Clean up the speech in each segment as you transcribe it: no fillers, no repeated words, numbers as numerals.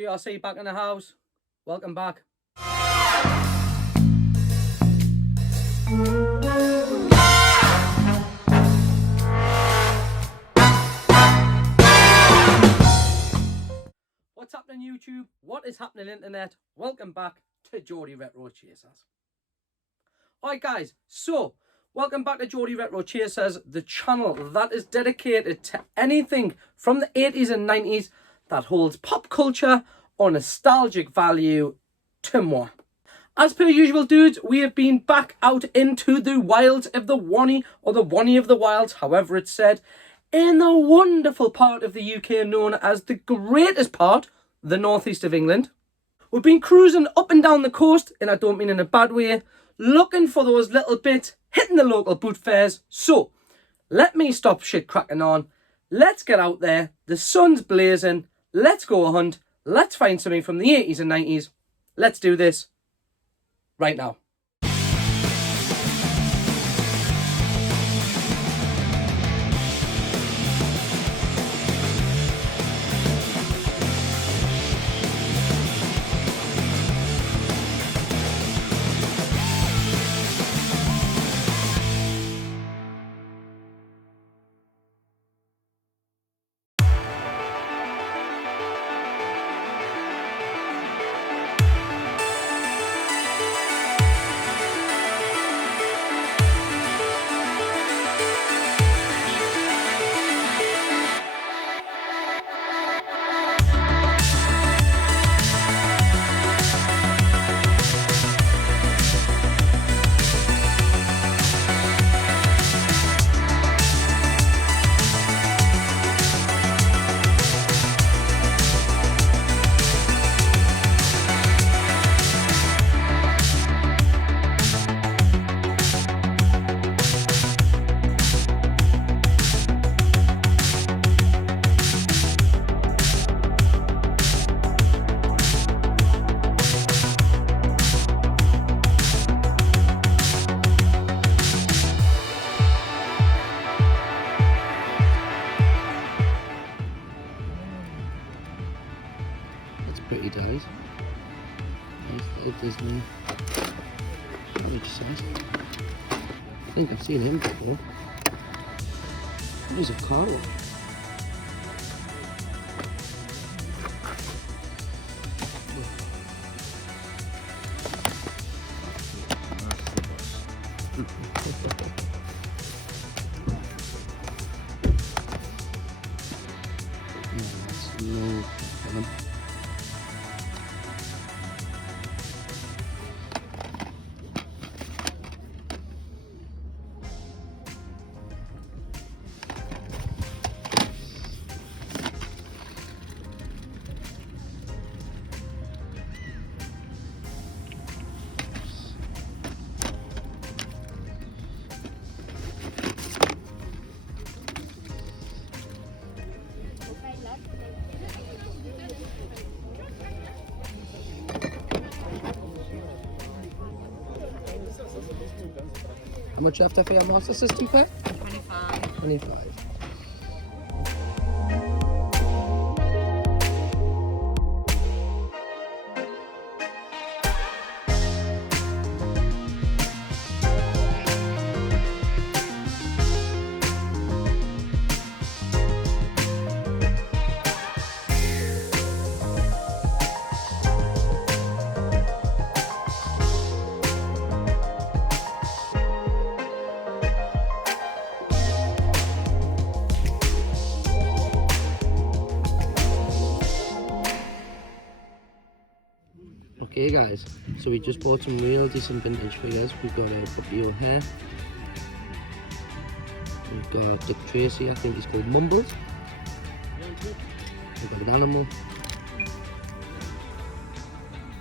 GRC back in the house. Welcome back. What's happening YouTube? What is happening internet? Welcome back to Geordie Retro Chasers. Alright guys, so welcome back to Geordie Retro Chasers, the channel that is dedicated to anything from the 80s and 90s that holds pop culture or nostalgic value to more. As per usual dudes, we have been back out into the wilds of the Wanny, or the Wanny of the Wilds, however it's said, in the wonderful part of the UK known as the greatest part, the northeast of England. We've been cruising up and down the coast, and I don't mean in a bad way, looking for those little bits, hitting the local boot fairs. So, let me stop shit cracking on. Let's get out there. The sun's blazing. Let's go hunt. Let's find something from the 80s and 90s. Let's do this right now. Pretty dies. Nice little Disney. Which size? I think I've seen him before. There's a car. No problem. How much after for your Master System pack? 25. 25. Okay guys, so we just bought some real decent vintage figures. We've got a Puppy O'Hare. We've got Dick Tracy, I think he's called Mumbles. We've got an animal.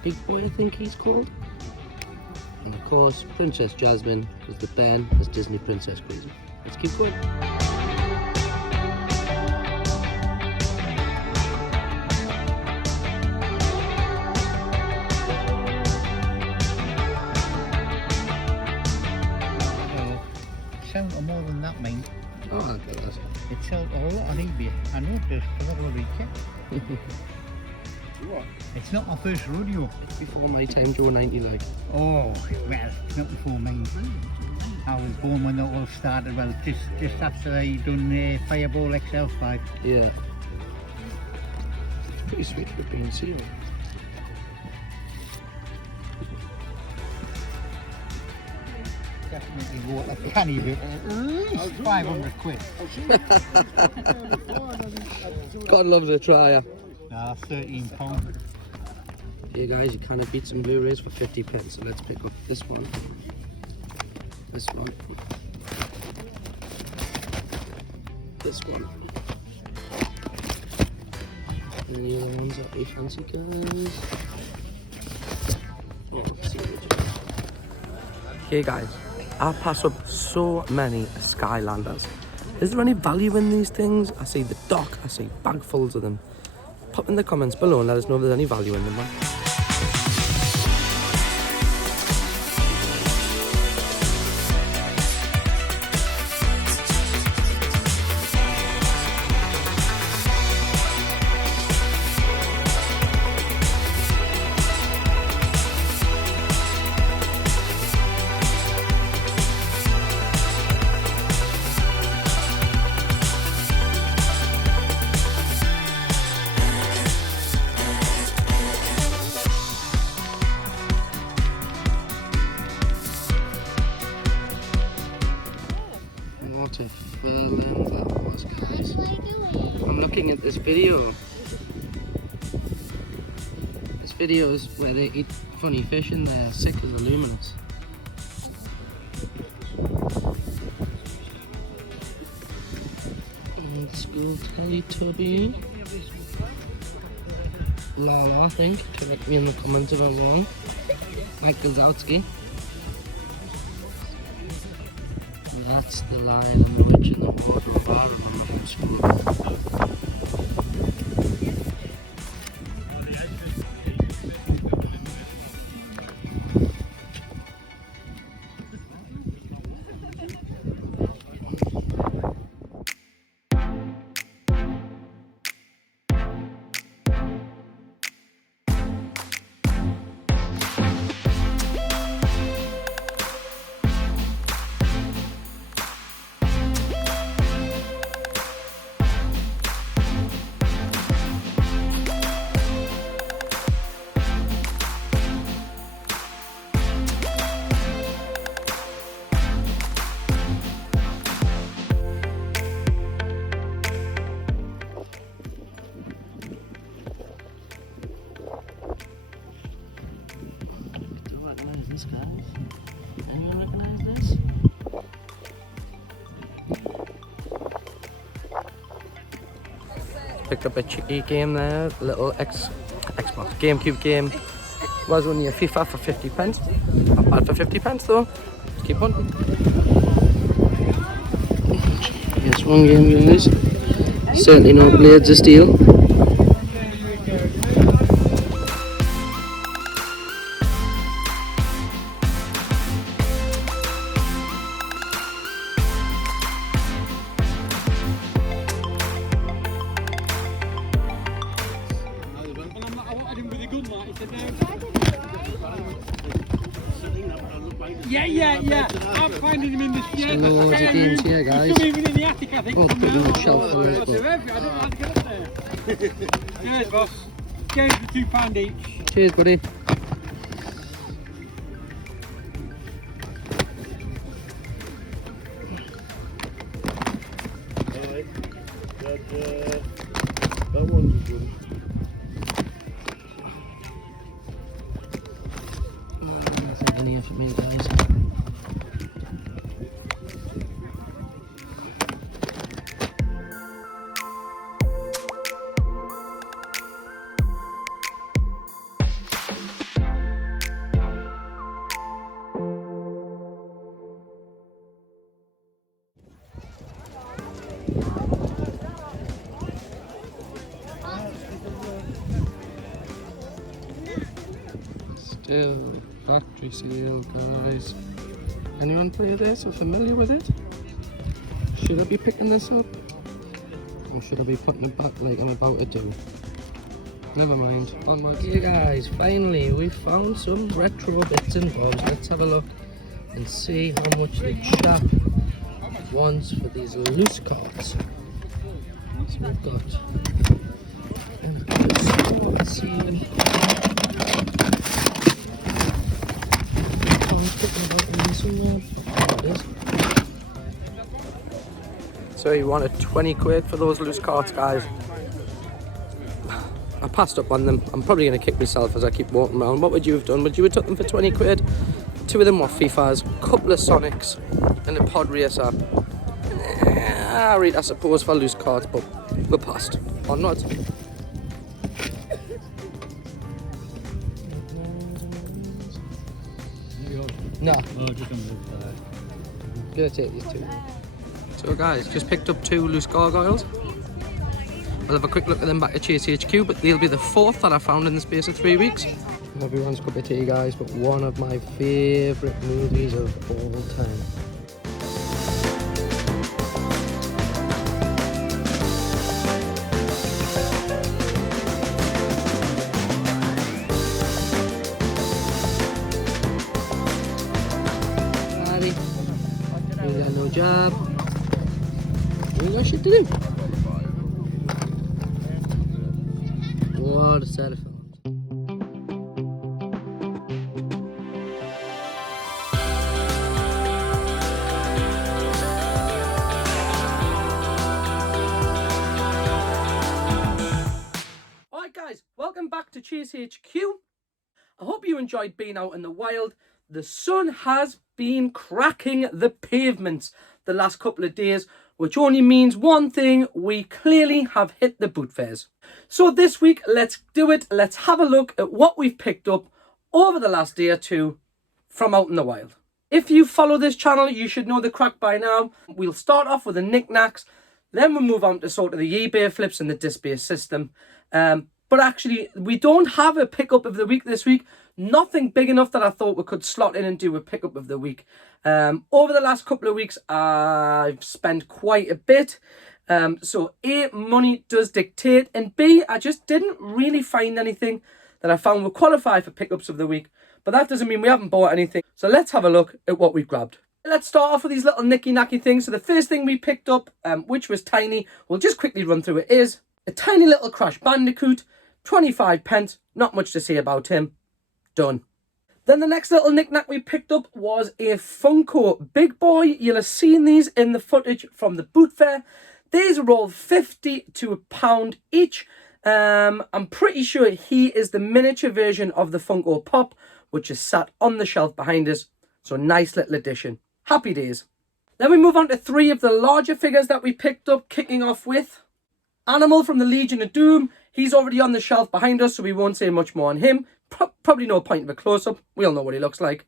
Big Boy, I think he's called. And of course, Princess Jasmine is the Ben as Disney Princess Crazy. Let's keep going. Sound more than that, mate. Oh, I'll get that. It sold a lot on eBay. I noticed a lot of it. What? It's not my first rodeo. It's before my time, Joe 90 like. Oh, well, it's not before mine. I was born when it all started, well, just after I done Fireball XL5. Yeah. It's pretty sweet for being sealed. Definitely bought a canny of it. At least 500 quid. God loves a trier. Nah, £13. Here guys, you kind of beat some Blu-rays for 50 pence. So let's pick up this one. This one. This one. Any other ones that we fancy, guys? Oh, okay guys, I pass up so many Skylanders. Is there any value in these things? I see the dock, I see bagfuls of them. Pop in the comments below and let us know if there's any value in them, man. What a filling that was, guys. I'm looking at this video. This video is where they eat funny fish and they're sick as aluminums. Old school Teletubby. Lala, I think. Correct me in the comments if I'm wrong. Mike Gazowski. That's the Lion and the Witch in the Water of Ireland on the old school. This, guys. Anyone recognize this? Picked up a cheeky game there, little Xbox GameCube game. Was only a FIFA for 50 pence. Not bad for 50 pence though. Let's keep hunting. Here's one game, guys. Certainly no Blades of Steel. Yeah. I'm finding them in the shed. So loads of games here, guys. Some even in the attic, I think. Oh, put them on the shelf for us. I don't know how to get up there. Cheers, boss. Games for £2 each. Cheers, buddy. That one's good. Nothing in here for me, guys. Still factory seal, guys. Anyone play this or familiar with it? Should I be picking this up? Or should I be putting it back like I'm about to do? Never mind. On my dear guys, finally we found some retro bits and bobs. Let's have a look and see how much the chap wants for these loose cards. So we've got let's see. So you wanted 20 quid for those loose cards, guys. I passed up on them. I'm probably going to kick myself as I keep walking around. What would you have done? Would you have took them for 20 quid? 2 of them were FIFAs, couple of Sonics, and a pod racer. I suppose for loose cards, but we're passed. Or not. No. Oh, just on the Gonna take these 2. So guys, just picked up 2 loose gargoyles. We'll have a quick look at them back at Chase HQ, but they'll be the 4th that I found in the space of 3 weeks. Everyone's cup of tea, guys, but one of my favourite movies of all time. Harry, you got no job. You got shit to do. What a set of films. Alright guys, welcome back to Chase HQ. I hope you enjoyed being out in the wild. The sun has been cracking the pavements the last couple of days, which only means one thing: we clearly have hit the boot fairs. So this week, let's do it. Let's have a look at what we've picked up over the last day or two from out in the wild. If you follow this channel, you should know the crack by now. We'll start off with the knickknacks, then we'll move on to sort of the eBay flips and the disc-based system. But actually, we don't have a pickup of the week this week. Nothing big enough that I thought we could slot in and do a pickup of the week. Over the last couple of weeks, I've spent quite a bit. So A, money does dictate, and B, I just didn't really find anything that I found would qualify for pickups of the week. But that doesn't mean we haven't bought anything. So let's have a look at what we've grabbed. Let's start off with these little nicky-nacky things. So the first thing we picked up, which was tiny, we'll just quickly run through it, is a tiny little Crash Bandicoot, 25 pence, not much to say about him. Done. Then the next little knick-knack we picked up was a Funko Big Boy. You'll have seen these in the footage from the boot fair. These are all 50 to £1 each. I'm pretty sure he is the miniature version of the Funko Pop, which is sat on the shelf behind us. So nice little addition. Happy days. Then we move on to 3 of the larger figures that we picked up, kicking off with Animal from the Legion of Doom. He's already on the shelf behind us, so we won't say much more on him. Probably no point of a close-up. We all know what he looks like.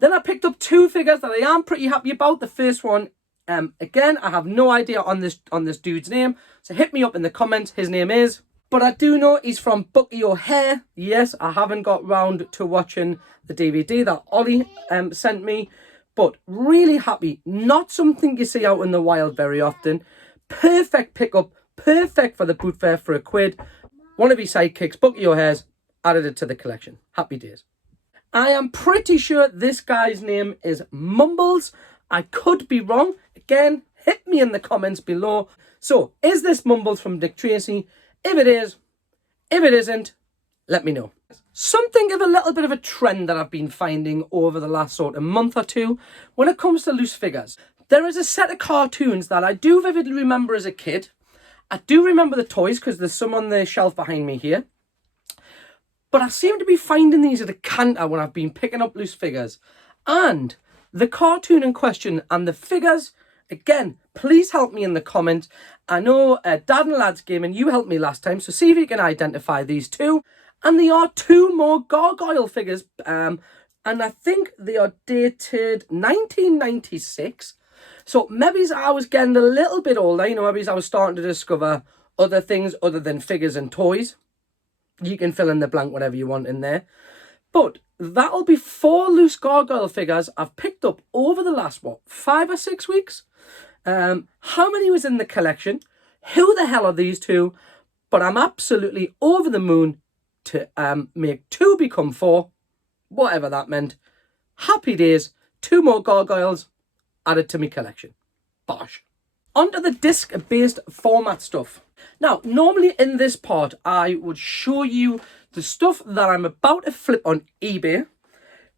Then I picked up 2 figures that I am pretty happy about. The first one, again, I have no idea on this dude's name, so hit me up in the comments. His name is, but I do know he's from Bucky O'Hare. Yes, I haven't got round to watching the DVD that Ollie sent me, but really happy. Not something you see out in the wild very often. Perfect pickup. Perfect for the boot fair for £1. One of his sidekicks, Bucky O'Hare's, added it to the collection. Happy days. I am pretty sure this guy's name is Mumbles. I could be wrong. Again, hit me in the comments below. So, is this Mumbles from Dick Tracy? If it is, if it isn't, let me know. Something of a little bit of a trend that I've been finding over the last sort of month or two when it comes to loose figures. There is a set of cartoons that I do vividly remember as a kid. I do remember the toys because there's some on the shelf behind me here. But I seem to be finding these at a canter when I've been picking up loose figures. And the cartoon in question and the figures, again, please help me in the comments. I know Dad and Lads Gaming, you helped me last time, so see if you can identify these 2. And there are 2 more gargoyle figures. And I think they are dated 1996. So maybe I was getting a little bit older, you know, maybe I was starting to discover other things other than figures and toys. You can fill in the blank whatever you want in there. But that'll be 4 loose gargoyle figures I've picked up over the last, 5 or 6 weeks? How many was in the collection? Who the hell are these 2? but I'm absolutely over the moon to make 2 become 4, whatever that meant. Happy days, 2 more gargoyles added to my collection. Bosh. Onto the disc-based format stuff. Now, normally in this part, I would show you the stuff that I'm about to flip on eBay.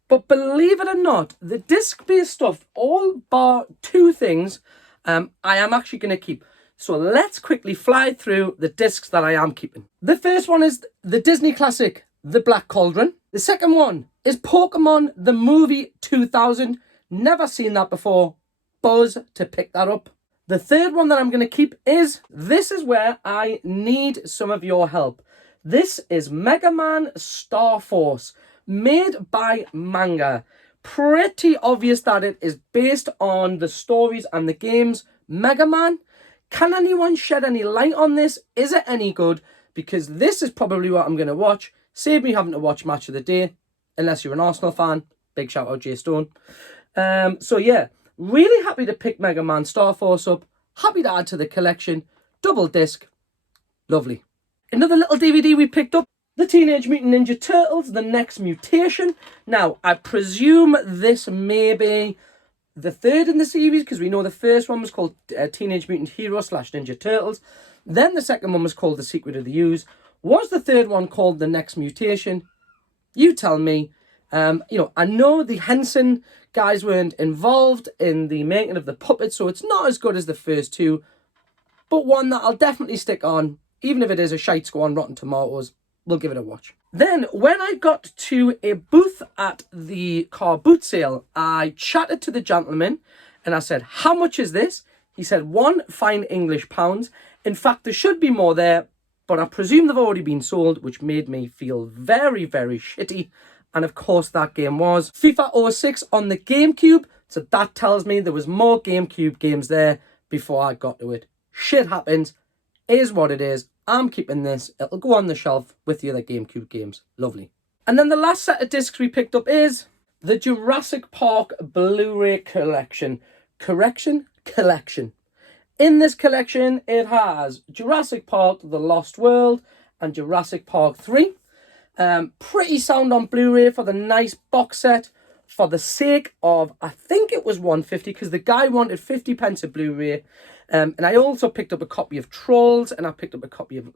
But believe it or not, the disc-based stuff, all bar 2 things, I am actually going to keep. So let's quickly fly through the discs that I am keeping. The first one is the Disney classic, The Black Cauldron. The second one is Pokemon the Movie 2000. Never seen that before. Buzz to pick that up. The third one that I'm going to keep is, this is where I need some of your help. This is Mega Man Star Force, made by manga. Pretty obvious that it is based on the stories and the games Mega Man. Can anyone shed any light on this? Is it any good? Because this is probably what I'm going to watch. Save me having to watch Match of the Day, unless you're an Arsenal fan. Big shout out Jay Stone. So yeah, really happy to pick Mega Man Star Force up. Happy to add to the collection. Double disc. Lovely. Another little DVD we picked up. The Teenage Mutant Ninja Turtles, The Next Mutation. Now, I presume this may be the third in the series, because we know the first one was called Teenage Mutant Hero / Ninja Turtles. Then the second one was called The Secret of the Ooze. Was the third one called The Next Mutation? You tell me. I know the Henson guys weren't involved in the making of the puppet, so it's not as good as the first 2, but one that I'll definitely stick on, even if it is a shite score on Rotten Tomatoes. We'll give it a watch. Then, when I got to a booth at the car boot sale, I chatted to the gentleman and I said, how much is this? He said, 1 fine English pounds. In fact, there should be more there, but I presume they've already been sold, which made me feel very, very shitty. And of course, that game was FIFA 06 on the GameCube. So that tells me there was more GameCube games there before I got to it. Shit happens. Is what it is. I'm keeping this. It'll go on the shelf with the other GameCube games. Lovely. And then the last set of discs we picked up is the Jurassic Park Blu-ray collection. Collection. In this collection, it has Jurassic Park The Lost World and Jurassic Park 3. Pretty sound on Blu-ray for the nice box set. For the sake of, I think it was 150, because the guy wanted 50 pence a Blu-ray. And I also picked up a copy of Trolls, and I picked up a copy of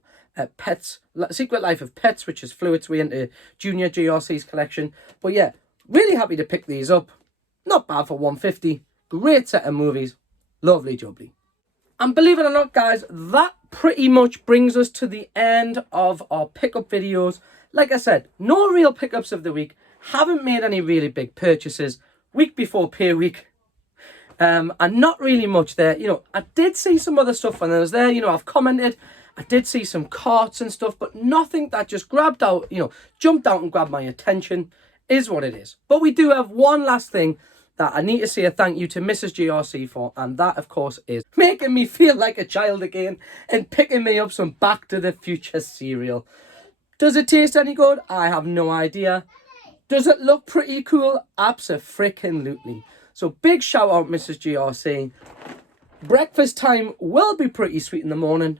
Pets, Secret Life of Pets, which has flew its way into Junior GRC's collection. But yeah, really happy to pick these up. Not bad for 150. Great set of movies. Lovely jubbly. And believe it or not, guys, that pretty much brings us to the end of our pickup videos. Like I said, no real pickups of the week. Haven't made any really big purchases. Week before pay week. And not really much there. I did see some other stuff when I was there. I've commented. I did see some carts and stuff, but nothing that just grabbed out, jumped out and grabbed my attention. Is what it is. But we do have one last thing that I need to say a thank you to Mrs. GRC for, and that, of course, is making me feel like a child again and picking me up some Back to the Future cereal. Does it taste any good? I have no idea. Does it look pretty cool? Abso-freaking-lutely. So big shout out, Mrs. GRC. Breakfast time will be pretty sweet in the morning.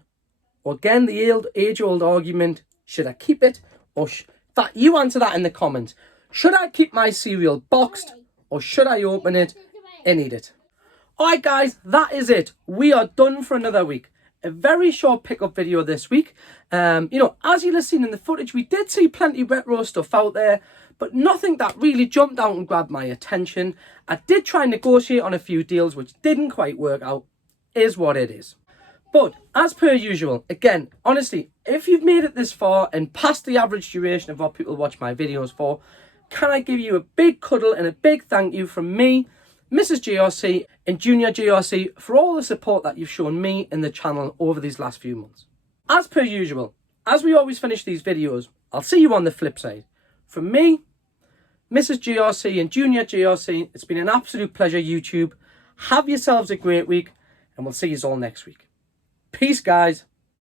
Again, the age-old argument, should I keep it? Or in fact, you answer that in the comments. Should I keep my cereal boxed? Or should I open it and eat it? Alright guys, that is it. We are done for another week. A very short pickup video this week. As you'll have seen in the footage, we did see plenty of retro stuff out there, but nothing that really jumped out and grabbed my attention. I did try and negotiate on a few deals, which didn't quite work out. Is what it is. But, as per usual, again, honestly, if you've made it this far and past the average duration of what people watch my videos for, can I give you a big cuddle and a big thank you from me, Mrs. GRC and Junior GRC for all the support that you've shown me and the channel over these last few months. As per usual, as we always finish these videos, I'll see you on the flip side. From me, Mrs. GRC and Junior GRC, it's been an absolute pleasure, YouTube. Have yourselves a great week, and we'll see you all next week. Peace, guys.